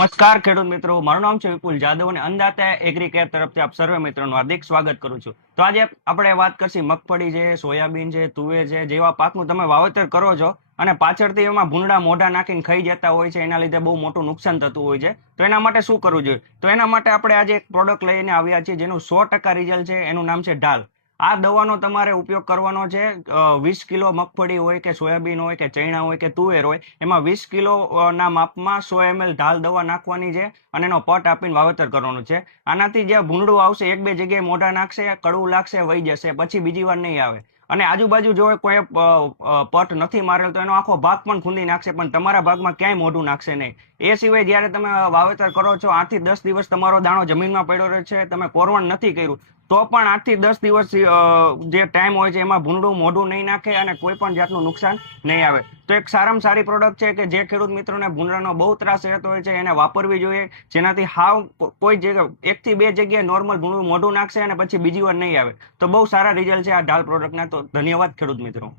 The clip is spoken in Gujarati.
નમસ્કાર ખેડૂત મિત્રો, મારું નામ છે વિપુલ જાદવ અને અન્નદાતા એગ્રીકેર તરફથી આપ સર્વે મિત્રોનું હાર્દિક સ્વાગત કરું છું. તો આજે આપણે વાત કરશી મગફળી છે, સોયાબીન છે, તુવેર છે જેવા પાકનું તમે વાવેતર કરો છો અને પાછળથી એમાં ભૂંડા મોઢા નાખીને ખાઈ જતા હોય છે, એના લીધે બહુ મોટું નુકસાન થતું હોય છે. તો એના માટે શું કરવું જોઈએ? તો એના માટે આપણે આજે એક પ્રોડક્ટ લઈને આવ્યા છીએ જેનું 100% રિઝલ્ટ છે. એનું નામ છે ઢાલ. આ દવાનો તમારે ઉપયોગ કરવાનો છે. 20 કિલો મગફળી હોય કે સોયાબીન હોય કે ચણા હોય કે તુવેર હોય, એમાં 20 કિલો ના માપમાં 100 ml ઢાલ દવા નાખવાની છે અને એનો પટ આપીને વાવેતર કરવાનું છે. આનાથી જે ભૂંડું આવશે એક બે જગ્યાએ મોઢા નાખશે, કડવું લાગશે, વહી જશે, પછી બીજી વાર નહીં આવે. અને આજુબાજુ જો કોઈ પટ નથી મારેલ તો એનો આખો ભાગ પણ ખૂંદી નાખશે, પણ તમારા ભાગમાં ક્યાંય મોઢું નાખશે નહીં. એ સિવાય જ્યારે તમે વાવેતર કરો છો 8 થી 10 દિવસ તમારો દાણો જમીનમાં પડ્યો રહે છે, તમે કોરવણ નથી કર્યું તો પણ 8 થી 10 દિવસ જે ટાઈમ હોય છે એમાં ભૂંડું મોઢું નહીં નાખે અને કોઈ પણ જાતનું નુકસાન નહીં આવે. તો એક સારામાં સારી પ્રોડક્ટ છે કે જે ખેડૂત મિત્રોને ભૂંડરાનો બહુ ત્રાસ રહેતો હોય છે એને વાપરવી જોઈએ, જેનાથી હાવ કોઈ જગ્યા 1 થી 2 જગ્યાએ નોર્મલ ભૂંડું મોઢું નાખશે અને પછી બીજી વાર નહીં આવે. તો બહુ સારા રિઝલ્ટ છે આ ઢાલ પ્રોડક્ટના. તો ધન્યવાદ ખેડૂત મિત્રો.